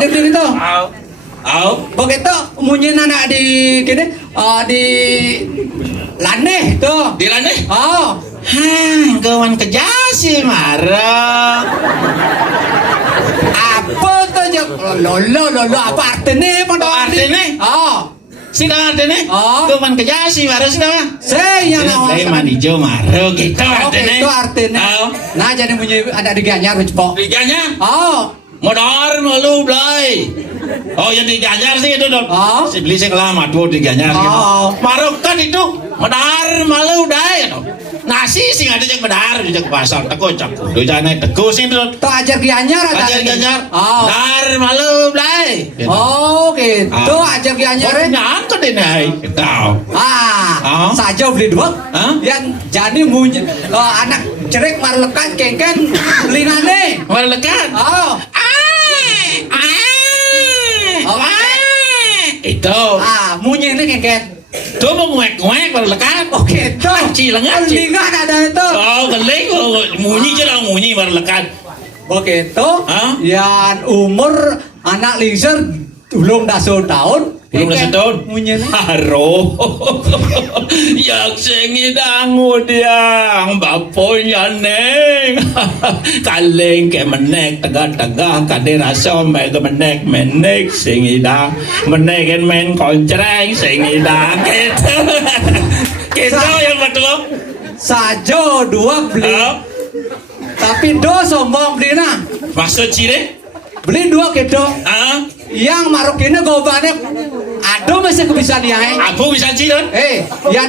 Ada di itu. Begitu munyin anak di gini di laneh tuh. Di laneh? Oh. Kawan kejasi marah. Apa tuh jok? Lolo apa artinya? Apa artinya? Oh. Sida artinya? Oh. Kawan kejasi marah sida mah. Saya nawas. Dari manijo marah gitu artinya. Itu artinya. Nah jadi munyin ada di Ganyar Cepok. Di Ganyar? Oh. Modar malu blay. Oh yang di Ganyar sih itu dong. Oh. Si beli lama tuh di Ganyar. Oh. Marukan itu modar malu dai. Nasi sih ada yang modar di pasar teko cak. Do jane teko sih itu. Tuh ajar Ganyar ada. Ajar Ganyar. Oh. Modar malu blay. Oh gitu ajar Ganyar. Nyangkut ini. Tahu. Saja beli dua. Yang jadi munyi anak cerek marlekan kengken lingane. Marlekan. Oh. Itu munyi ini kengken tuh mau nguek berlekan oke itu cilengan lingan ada itu geling munyi aja lah munyi berlekan oke itu yang umur anak lingser belum 10 tahun belum 10 tahun munyi ini haro yang sengi dangu dia baponya neng kaleng ke menek tegak kade rasa me ke menek sengi dang menek men koncreng sengi dang kita yang betul sajo dua beli tapi do sombong beli nah maksud cire beli dua gitu yang marukinnya gobannya aduh masih kebiasaan ya aku bisa cilen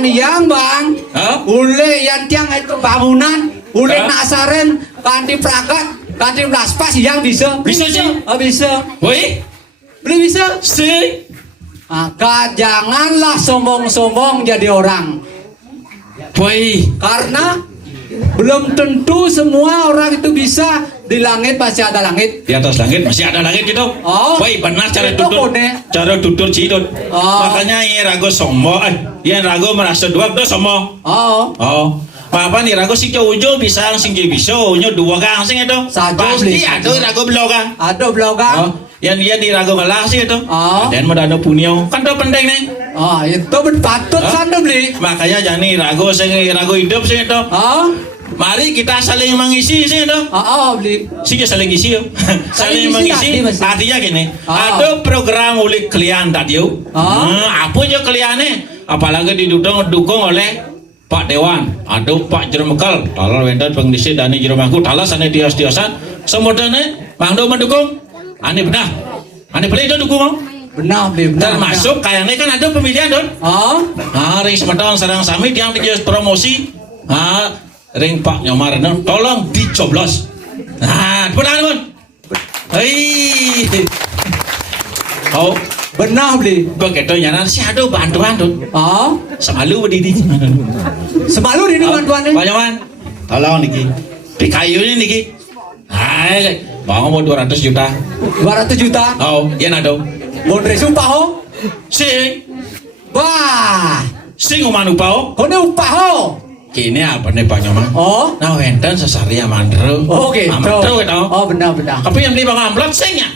yang bang ule yang tiang itu bangunan ule nasaren kanti prakat kanti laspas yang bisa sih bisa woi beli bisa sih maka janganlah sombong-sombong jadi orang woi karena belum tentu semua orang itu bisa di langit masih ada langit di atas langit masih ada langit gitu woi benar cara tutur cidut makanya ini rago sombong ini rago merasa dua itu sombong apa nih rago sih ujo bisa sing bisa unyo dua gang sing itu pasti ada rago bloga yang dia di rago ngalah sih itu dan mau ada punio kan tuh penting nih itu berpatut sana beli makanya jangan rago sing rago hidup sih itu mari kita saling mengisi sih itu beli sih saling isi saling mengisi artinya gini ada program oleh klien tadi apa aja kliennya apalagi didukung oleh Pak Dewan ada Pak Jeremekal talar wendan pengisi dani Jeremangku talar sana dios-diosan semudahnya Bang Do mendukung aneh benar aneh beli itu dukung benar termasuk kayaknya kan ada pemilihan Don ring sementara sarang sami yang dia promosi ring Pak Nyomar tolong dicoblos benar Bun benar beli begitu nyana sih ada bantuan Don semalu berdiri bantuan Pak Nyoman tolong niki di kayunya niki bang mau 200 juta ya nado mau dari upah sing uman upah kone upah kini apa nih Pak Nyoman nah wenten sesaria mandro gitu benar tapi yang beli bang amplop singnya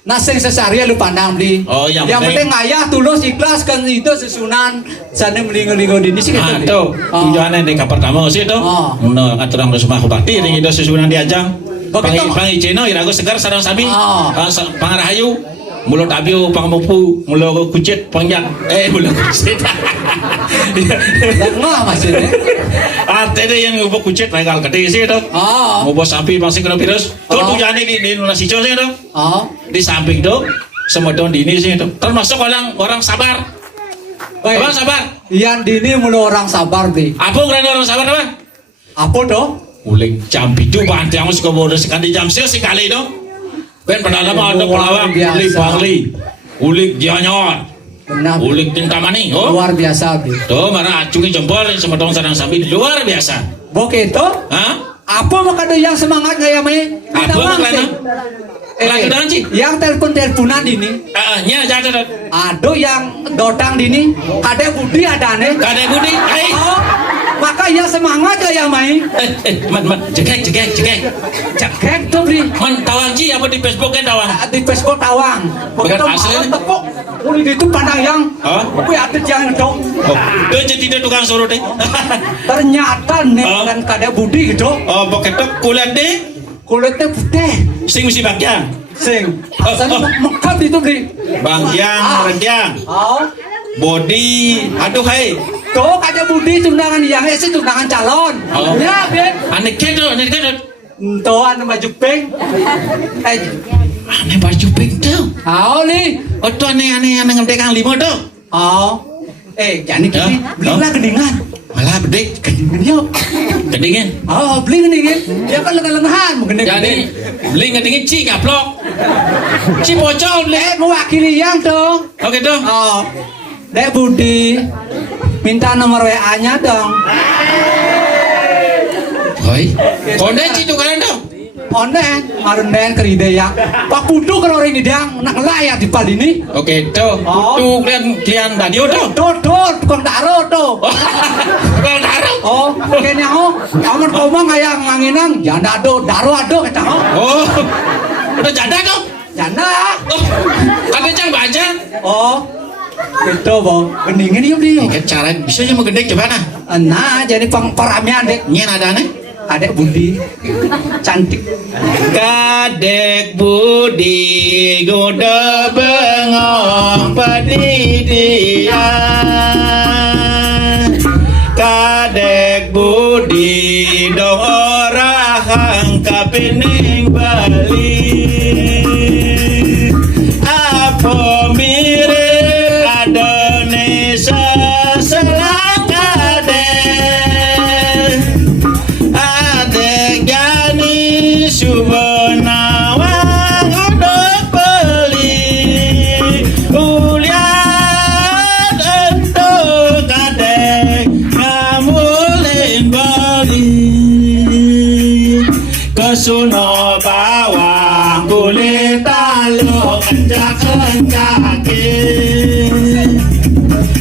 nah sing sesaria lu pandang beli yang penting ayah tulus ikhlas kan itu sesunan sana melingo-lingo dini sih gitu tujuannya di pertama sih itu ngatur orang semua bupati ring itu sesunan diajang Pang Iceno irago segar sarang sabi pangarahayu mulut abiu pangamupu mulut kucit pangjak mulut kucit nggak maksudnya artinya yang ngubah kucit legal gede sih itu ngubah sapi masih kena virus tuh tujuannya di nasico sih itu di samping itu semedon dini sih itu termasuk orang sabar orang sabar yang dini mulu orang sabar deh apa orang sabar apa dong ulik jam itu bantu yang suka bodoh sekali jam sekali itu ben pada lama ada pelawak ulik bangli ulik janyor ulik tintamani luar biasa tuh marah acungi jempol sama dong sarang sapi luar biasa begitu apa makanya yang semangat kayak me apa makanya lagi danci yang teleponan ini nya jatuh ada yang dotang dini ada budi ada aneh budi maka kayak semangat ya main. Man, cekek. Cekek tuh beli. Man tawang ji apa di Facebook kan tawang? Di Facebook tawang. Begitu asli? Tepuk. Kulit itu pandang yang. Wih artis yang dong. Oh, dia jadi tukang suruh deh. Ternyata nih kan kada budi gitu. Oh, begitu kulit deh. Kulitnya putih. Sing mesti bagian. Sing. Asalnya mekap itu beli. Bagian, regian. Oh. Body, aduh hai. Tuh kada budi tunangan yang itu tunangan calon. Oh. Ya, Ben. Aneh kedot. Tuh anu baju pink. Aneh baju pink tuh. Oh nih. Oh tuh aneh ngerti kang lima tuh. Oh. Jangan kita belilah geningan. Malah bedek. Geningan yuk. Kedingin. Oh, beli geningan. Ya kan lengan-lengan mengenai. Jadi beli kedingin ci gaplok. Ci bocor le. Mewakili yang tuh. Oke tuh. Oh. Dek Budi. Minta nomor WA-nya dong. Hoi. Konde ci tuh kalian dong. Onde, marunden keride ya. Pak Kudu kalau orang ini dia nak layak di pal ini. Oke tuh. Tuh kalian radio tuh. Tuh, tukang daro tuh. Tukang daro. Oh, kayaknya aman ngomong kayak nganginang, janda daro kata Oh, udah janda tuh. Janda. Oh, ada yang baca. Oh, gitu bang. Geningin yuk dia. Cara bisa cuma gede coba nah. Nah, jadi paramian dek. Nyen ada nih. Adek Budi, cantik. Kadek Budi goda bengong padidian. Kadek Budi dong orang kapining Bali. Apa mirip Indonesia selak kadek. Subhanawang odok beli ulian untuk kadek ngamulin bali kesuno bawang kulit taluk kencak-kencaki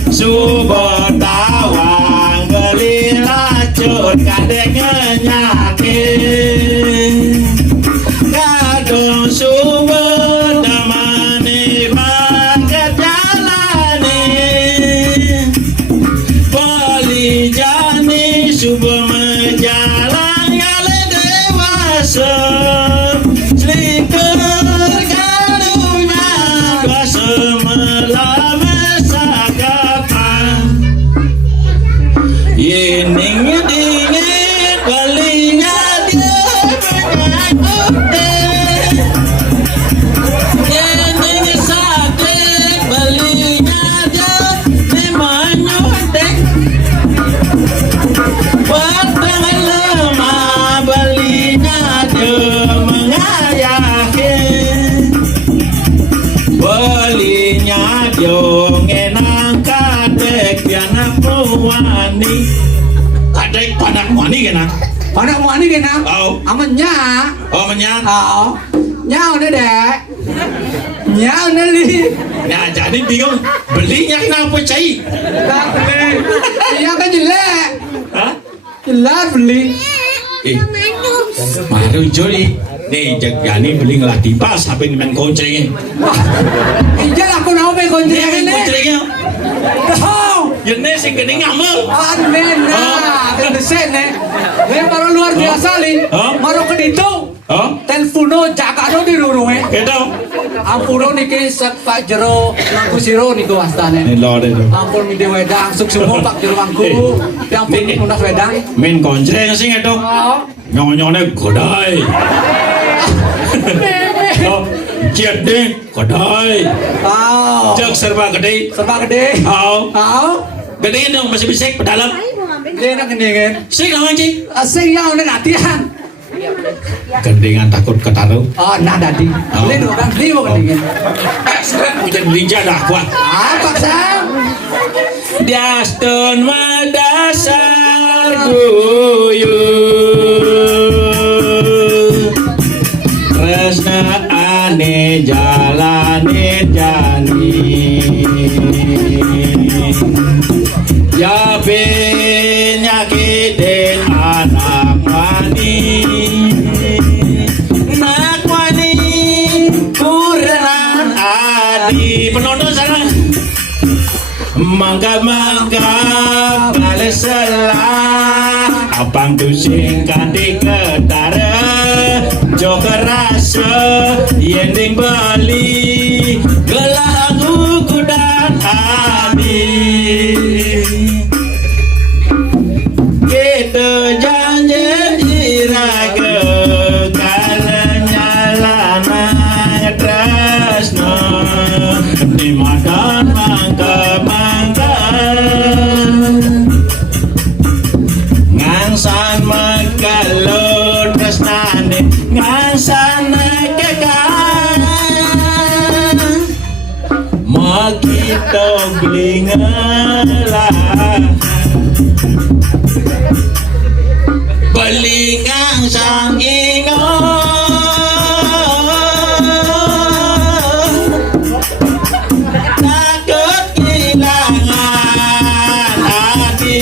subur tawang beli racun kadek ngenyaki sumber damani mangkat jalani Bali jani sumber menjalan ngale dewasa selingkuh karunya kuasa melama sakapan yening dingin balinya dia mengaku kadek panak wani kena. Panak wani kena. Oh. Amanya. Oh menya. Oh. Nyau nih dek. Nyau nih li. Nah jadi bingung belinya kenapa cai? Tak beli. Iya kan jelek. Hah? Jelek beli. Maru joli. Nih jani beli ngelatih pas sampai main koncengnya. Iya aku mau main koncengnya ini. Koncengnya. Tahu. Jene sing gede ngamuk. Amin nah. Kendesen nih. Ini baru luar biasa li. Baru ke itu. Telepono jakado di rurungnya. Gitu. Ampuro niki Pak Jero langku siro niku wastane. Lho deh. Ampun mide wedang suksumo Pak Jero langku. Yang pingin unas wedang. Main konceng sing itu. Nyonyone godai. Oh, gede godai. Oh. Jek serba gede. Serba gede. Oh. Oh. Gede dong masih bisa pedalam. Dia nak gendengin. Sing lawan ci. Asing yang udah latihan. Gendengan takut ketaruh. Oh, nah tadi. Beli dua kan beli mau gendengin. Sekarang hujan linja dah kuat. Apa sang? Diastun madasar guyu. Resna ane jalani jani. Ya penyakit di penonton sana. Mangga-mangga balik selah abang tu singkan di ketara joker rasa yending bali gelang dan hati kita janji iraga karena lana tresno di madan mangga ngansan megalo tresnane ngansan kekan makito blingalah belingang sang ingon takut kehilangan hati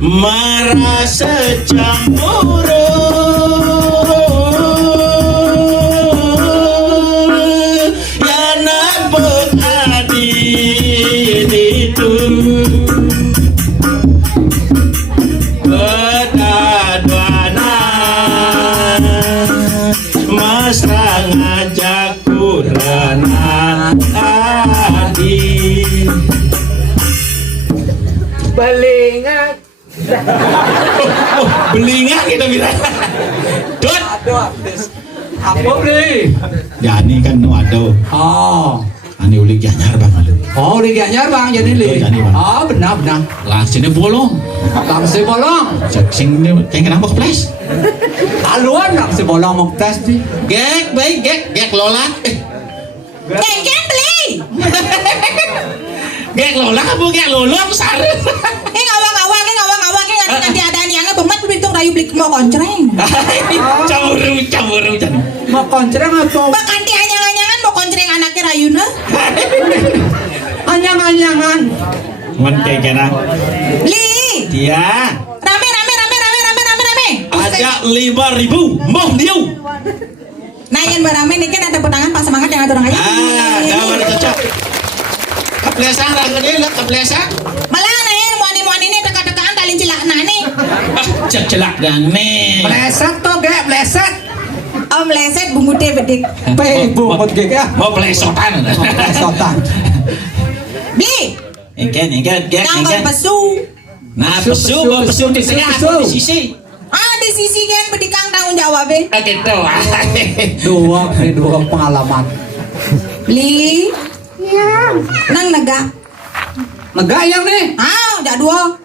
merasa cemburu ya nampak adil itu kedadwana mesra ngajak kurana adil Belingat. belingan kita bilang dot Aduh, apa beli? ya ini kan waduh Oh, ini ulik janyar bang alu oh di Gianyar bang jadi li. Jadi, Bang. Oh benar benar. lah sini bolong Langsung bolong. sing ini kayak kenapa keples Haluan langsung bolong mau tes di. gek baik gek lola Geng beli. gek lola kamu gek lolong sar Ngawang-ngawang ganti adaan yang bemat pintu rayu beli mau koncreng. cemburu jadi Mau koncreng atau Mbak kanti anyang-anyangan mau koncreng anaknya rayuna. anyang-anyangan? mentega kena Beli. dia Rame. aja 5.000 mau dia Nah yang berame nih kan ada petangan pas semangat yang atur aja. dah mana cocok keplesan lagu dia lah keplesan Malah naik muani ini teka-tekaan talin cilak nih. celak dan nih Bleset tuh gek bleset. Om leset bungu teh bedik. Pebo mot gek ya. mau plesotan Sotan. Beli. ikan Yang pesu. nah pesu di tengah atau di sisi Di sisi kan bedikang tanggung jawab be. gitu Dua pengalaman. Beli. Nang negak. Negak yang nih. Jak dua.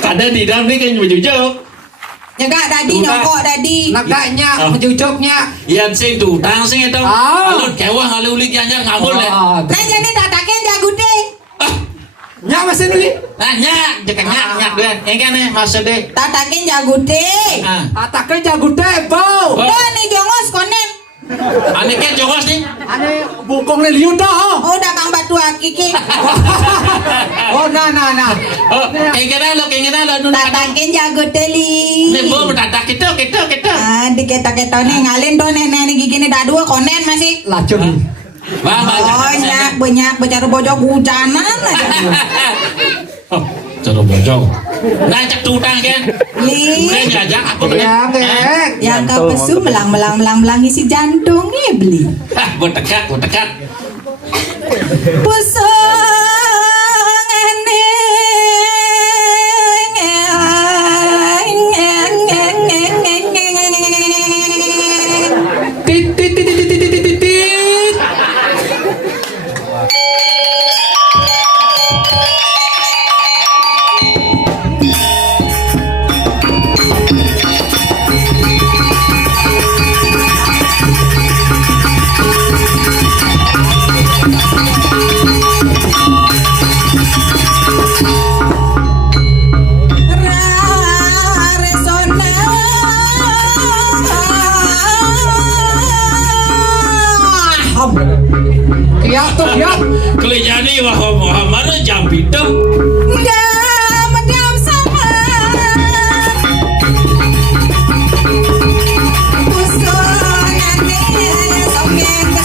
ada di dalam nih kan berjujuk Jaga dadi nyokok dadi. Negaknya, menjucuknya. yang sing tutang sing itu kalau kewah kalau ulik janyar ngamul deh Oh, Nah jadi tatakin jago deh. nyak masih nih. nanya jangan nyak dan yang kan nih maksudnya Tatakin jago deh. Ataknya jago deh, bau. Tuh nih jongos konen. aneh kan jongos nih Ane bungkong nih liu dah. Oh dagang batu akiki. Oh, nah. oh kayak gini lo nuna Tatakin jago deh li. nih mau bertatak kita Diketa-keta nih ngalin tuh nih gigi nih dua konen masih. Lacun. bang Oh banyak bicara bojok hujanan aja. oh cara bojong nah cek tutang kan Li. udah jajak aku Ya, gek. Yang kau pesu melang isi jantungnya beli. buat tekat Kiat tuh kiat. kelihatan wah Muhammad jam itu Mendiam sama Usul nanti Songeng ke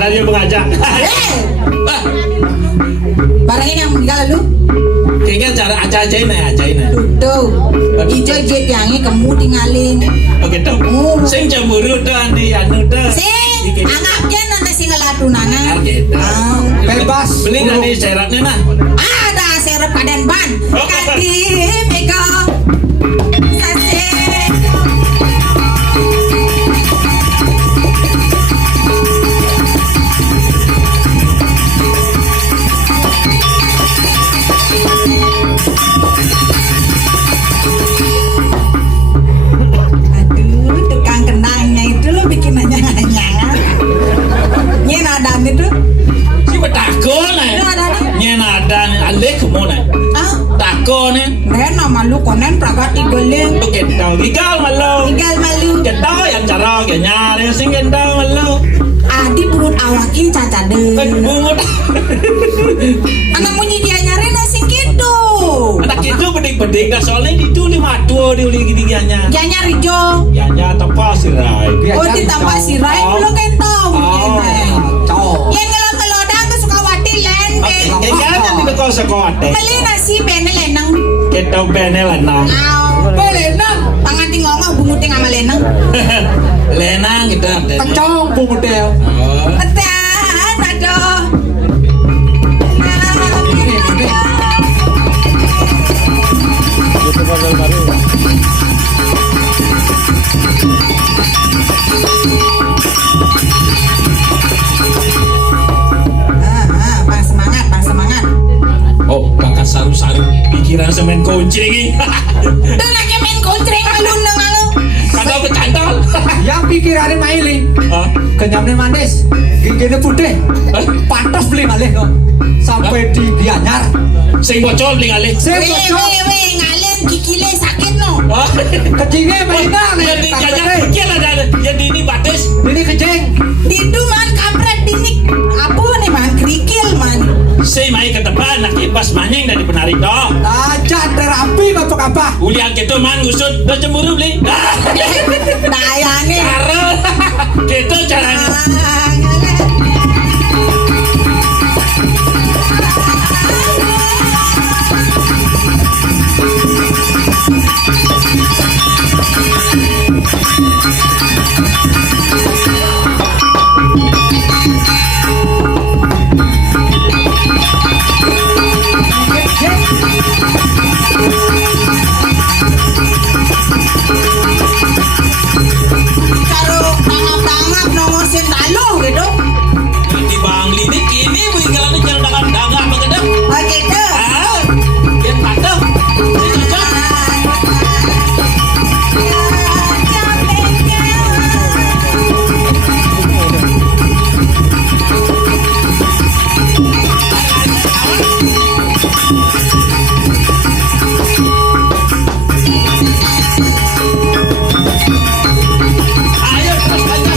Mana dia mengajak? Eh, barangnya yang meninggal lu. Kayaknya cara ajain ya. Tuh, ijo yang kamu tinggalin. Oke tuh. Sing cemburu tuh andi anu tuh. Sing, anggapnya nanti singal adunangan. Bebas. Beli nanti syaratnya nah. Ada serep kaden ban. Kati mega. Sase. Aduh, tukang kenangnya itu lo bikin anyang-anyangan. Nyen ada itu. Si betakon Itu eh. ada nih. Nyen ada alek kemana? Ah, Takon eh. nen nama lu konen pragat igoleng. Oke tahu gigal malu. Tinggal malu. Kita yang cara nyari sing kita malu. Adi perut awakin cacade. Bungut. Anak munyi dia nyari nasi gitu. Anak itu bedik-bedik dah soalnya itu 52 dia uli gini-gininya. Dia nyari jo. Ya tanpa sirai. Oh ditambah sirai belum kentong. Yang ngelot-ngelodang ke Sukawati lende. Kayaknya di kau sekolah. Beli nasi bene lenang. Kita bene lenang. Lenang. Tangan tinggal bunguting sama lenang. Lenang kita. Kencang bu model. Petan, aduh. Bang semangat, bang semangat. Oh, bakat saru-saru pikiran semen kunci lagi. Tuh lagi main konceng malu nengalu. Kata bercantol. Yang pikirannya maili. Hah? Kenyamnya manis. Giginya putih. Patos beli malih kok. Sampai di Gianyar. Sing bocor beli kali. Saya Weh, bocor. ngalen gigile sakit no. Kecingnya mainan. Jadi jangan pikir ada. Jadi ini batas. Ini kecing. Didu man kampret dinik. Apa nih man kerikil man. Saya mai ke depan nak kipas manyeng dari penari toh. Aja terapi apa-apa. Ulian gitu man gusut udah cemburu beli. Daya nih. Cara gitu caranya. Karo tangap-tangap nomor sendalo gitu. Nanti bang lidik ini bu jalan jalan dagang begitu. Oh gitu. Yang patah. Ini cocok. Ayo terus aja.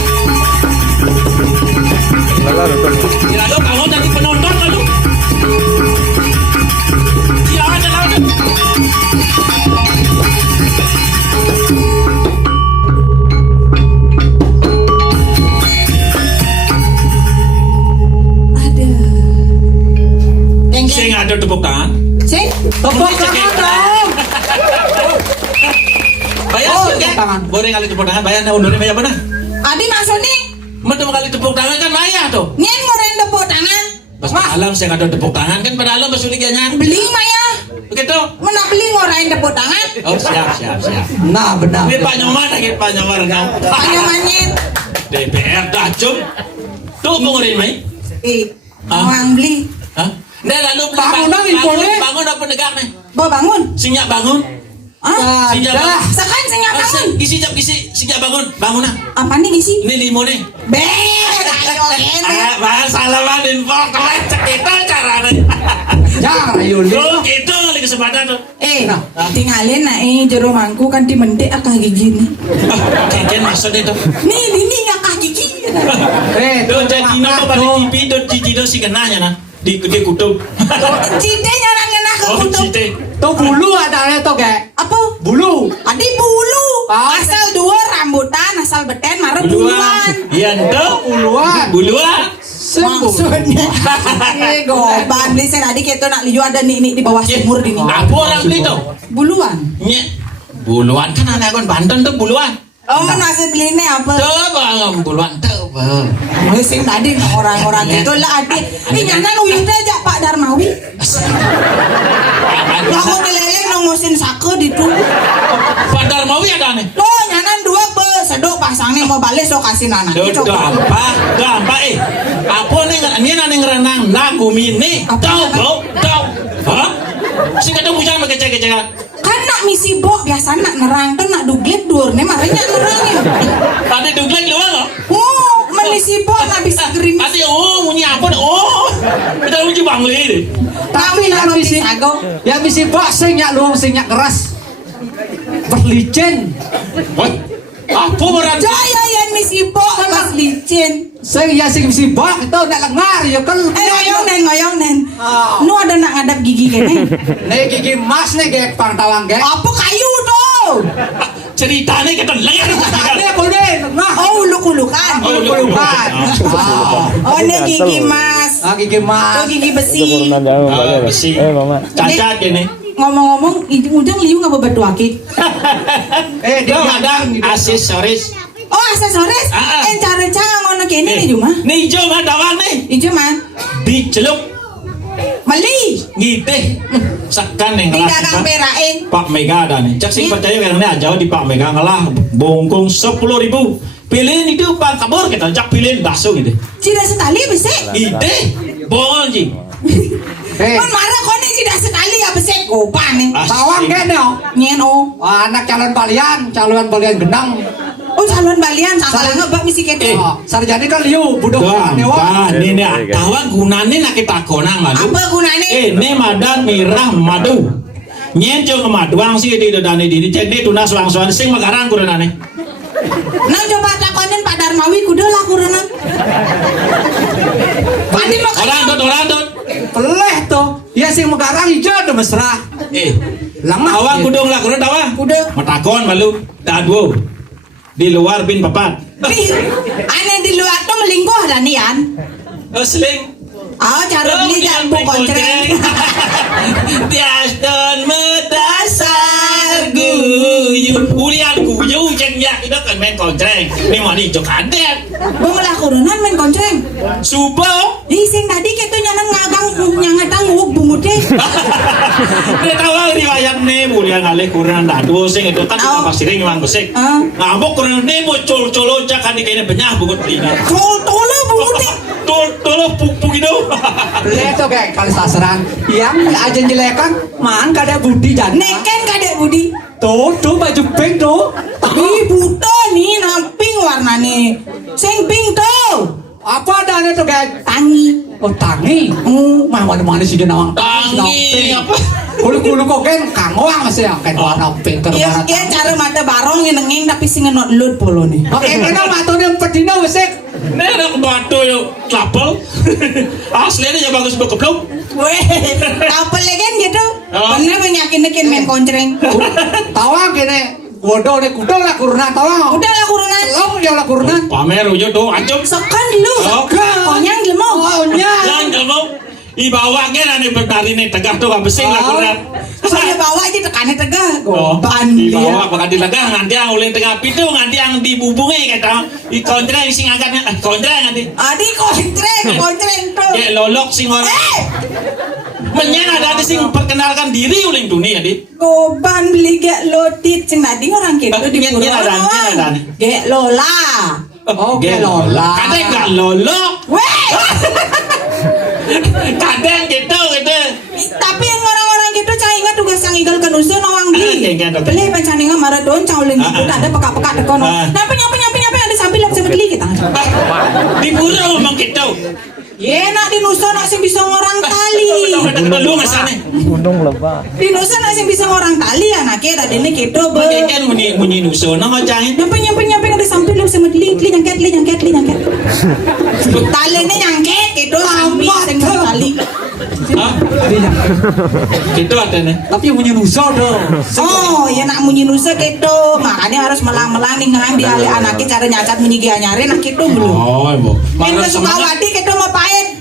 Lalu kamu jadi penonton lalu. Silakan lalu. Aduh. Saya ada tepuk tangan. Sing. Tepuk tangan dong. Bayar Oh, sih, tepuk tangan. boleh kali tepuk tangan. Bayar undurnya bayar mana? Adi maksudnya Mau kali tepuk tangan kan bayar tuh. nyen ngoren tepuk tangan. Pas malam saya nggak ada tepuk tangan kan pada alam masuk liganya. Beli Maya. Begitu. Mana beli ngorain tepuk tangan? Oh siap. Nah benar. Ini Pak Nyoman lagi Pak Nyoman. Hanya manyen. DPR dah cum. Tuh mau ngeri mai. Orang beli. Hah? Dah lalu Bangunan ini boleh. bangun apa negak nih? Bawa bangun. Sinyak bangun. Ah, Sinyak bangun. sekan singa bangun. Gisi sinyak bangun. Bangun nah. Apa nih gisi? Ini limo nih. Be, ayo enak. Bahas salaman info kalian cerita caranya. Ya Yuli. Tuh gitu kali kesempatan tuh. Nah, tinggalin jero mangku kan di mentik akah gigi nih. Kalian maksud itu. Nih, ini akah gigi. Tuh jadi nama pada TV tuh cici tuh si kenanya nah. Di kutub. Cite nyarang enak ke Oh kutub. cite. Tuh bulu adanya tuh kayak Apa? bulu. Adi bulu. Ah. Asal dua rambutan, asal beten marah Buluan. buluan. Iya tuh. Buluan. Buluan. Maksudnya goban nih saya tadi kita nak liu ada nih di bawah sumur di nih. Apa orang beli tuh? Buluan. Buluan kan anak kon Banten tuh buluan. Oh, nasi beli ini apa? Tuh bang buluan tuh bang. Mesin tadi orang-orang itu lah adik. Nyana uyuh aja Pak Darmawi. Lalu keleleng nong mesin sake di tu. Pak Darmawi ada nih. Tuh nyanan dua sedok pasangnya mau balik so kasih nana. Gampang Apa nih nani ngerenang lagu mini? Tahu. Hah? Sing kadang bujang kecek-kecekan. Kan nak misi bok biasa nak nerang tuh nak duglet dur nih makanya nerangnya. Tadi dugleg luar loh. Oh, melisi bok nak bisa gerimis. Tadi bunyi apa nih? Kita uji bangli deh. Tapi yang misi bok singnya luang singnya keras. Berlicin. Apa berat? Jaya yang misi bok pas licin. Sing misi bok itu nak lengar ya kan. Ngoyong nen. Nu ada nak ngadap gigi kene. Nih gigi mas nih kayak pangtawang kayak. Apa kayu tuh? Ceritanya kita lengar. Ada boleh. Oh, uluk-ulukan. Ulukan. Oh, ini gigi mas. Gigi mas. Oh, gigi besi. Besi. Cacat gini. Ngomong-ngomong, ujung liu nggak bebatu aki. Dia ada aksesoris. Oh, aksesoris. Cara ngono kene nih cuma. Nih hijau mah dawang nih. Ijo man. Dicelup. Meli. Ngiteh. Sekan nih Di dagang perain. Pak Mega ada nih. Cak sing percaya karena aja di Pak Mega ngalah bongkong 10.000. Pilihin itu Pak kabur kita cak pilihin bakso gitu. Tidak sekali bisa. Ngiteh. Bohong ji. Kon marah kon ini tidak sekali ya bisa gopan nih. Tawang kene oh. Nyen oh. Anak calon balian gendang. Oh calon balian sangkalan ngebak misi kete. Sarjana kan liu budak Gampang. Ini tawang gunane nak kita konang madu. Apa gunane? Ini madan mirah madu. Nyencong kemaduang sih di dodane di cek di tunas wang-wang sing megarang kurenane. Nah coba takonin Pak Darmawi kudu lah kurenan. Padi mau Orang tuh. Peleh tuh. Ya sing megarang hijau udah mesra. Lama. Awang kudung lah kurang tawang. Kudu. Matakon malu. Tadwo. Di luar bin papat. Aneh di luar tuh melingkuh ada nian. Seling. Oh cara beli jambu koncreng. Tiaston metasar guyu. Ulian guyu jengnya kita kan main kontreng. Ini mau dijok adet. Bang lah kurenan main koncreng. Subo. Ih sing tadi kita nyanan ngadang nguk bungut deh. Dia tahu riwayat nih bulian ngalih kurang dadu sing itu kan kita pasti ring mang besek. Ngambok kurang nih mau colo cakan di kayaknya benyah bungut lina. Colo bungut deh. Tolo pupuk itu. Peleh tuh kayak kali sasaran. Yang aja jelekan man kada budi jana. Neken kadek budi. Tuh baju pink tuh. Ih buto nih namping warnane. Sing pink tuh. Apa adanya tuh kayak Tangi. oh tangi. Mana sih dia nawang Tangi apa? Kulu kok kan kangwang masih ya kan warna pink Ya cara mata barong yang nengeng tapi sing ngenot lut polo nih. Oke, kena matone pedino wesek. Nih ada batu yuk lapel. Aslinya ya bagus berkepluk. Weh, apa lagi gitu? Bener menyakin main koncreng. Tawang kene bodoh nih kudo lah kurna tawang. Udah lah kurunan. Lo ya lah kurna. Pamer ujung tuh ancam. Sekan dulu. Konyang gelmo. Jangan kamu. Ibawa kan ane bertari nih tegak tuh besing lah kurang. Saya bawa aja tekannya tegak. Goban dibawa bakal dilegah nganti yang ulin tengah pitu nganti yang dibubungi kata kontra sing angkatnya kontra nanti. Adi koncreng tuh. Ya lolok sing orang. Menyen ada sing perkenalkan diri uling dunia di. Goban beli gek lotit sing tadi orang gitu di Nyen ada. Gek Lola. Oh, Lola. Kadang gak lolok. Weh. Kadang gitu. Tapi yang orang-orang gitu cah ingat tugas yang igal kan usul nawang di. Beli pencaningan maradon cah uling gitu ada peka-peka tekono. Nyampe ada sambil sama beli kita. Diburu ngomong gitu. Ye nak di nusa nak sing bisa ngorang tali. Lu ngasane. Di nusa nak sing bisa ngorang tali anaknya ada dene gitu be. Kan munyi nuso nang ajain. Nyampe ada sambil sama beli nyangket. Tali ini nyangket gitu sambil sing tali. Hah? Gitu adanya. Tapi yang punya nusa dong. Oh, ya nak munyi nusa gitu. Makanya harus melang-melang nih ngang di ale anaknya cara nyacat munyi gia nyari nak gitu belum. Oh, ibu. Main ke Sukawati gitu mau pahit.